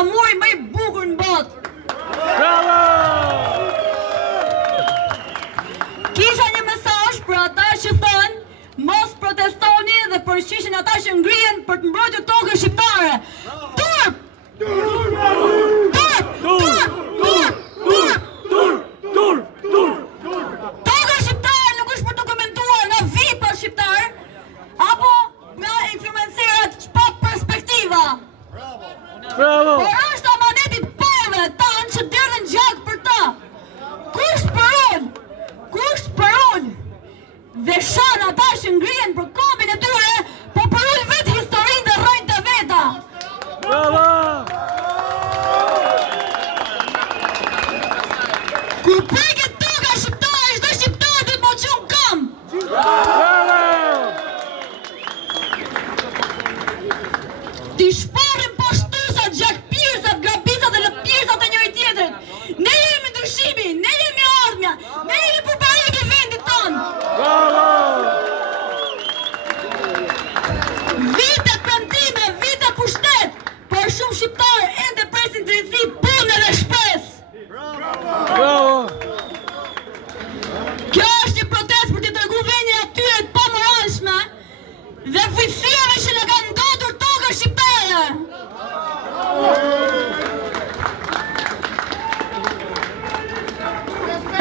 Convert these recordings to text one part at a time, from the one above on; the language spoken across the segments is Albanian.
flamuri më i bukur në botë. Bravo! Kisha një mesazh për ata që thënë mos protestoni dhe përgjigjen ata që ngrihen për të mbrojtur tokën shqiptare. Turp! Toka shqiptare nuk është për të komentuar nga VIP-a shqiptar apo nga influencerat pa perspektiva. Bravo! Por është amanetit parëve tanë që derdhen gjak për ta. Kush për unë? Dhe shan ata që ngrihen për kombin e tyre, po për unë vetë historinë dhe rrojnë të veta. Bravo! Kur preket toka shqiptare, çdo shqiptar duhet më çon kam. Ti shparin poshtusat, gjakpirësat, grabisat dhe lëpirësat e njëri tjetrit. Ne jemi ndryshimi, ne jemi ardhmja, ne jemi përparimi i vendit tonë. Vite premtime, vite pushtet, por shumë shqiptarë ende presin drejtësi, punë dhe shpresë. Bravo! Kjo është një protestë për t'i treguar vënien atyre të pamoralshme dhe fuqishme që na kanë ndotur tokën shqiptare.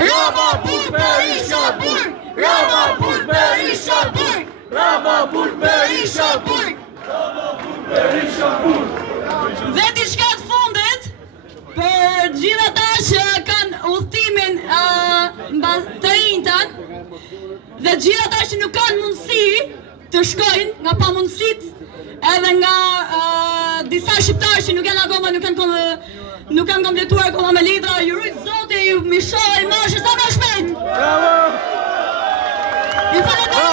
Rama burg Berisha burg! Rama burg Berisha burg! Rama burg Berisha burg! Dhe diçka të fundit për gjithë ata që kanë udhëtimin mbas të rinjtën dhe gjithë ata që nuk kanë mundësi të shkojnë nga pamundësitë edhe nga disa shqiptarë që nuk kanë kompletuar akoma me lidra, ju rujt Zoti, ju mishoj, mashë sa më shpejt. Bravo! Ju falenderoj.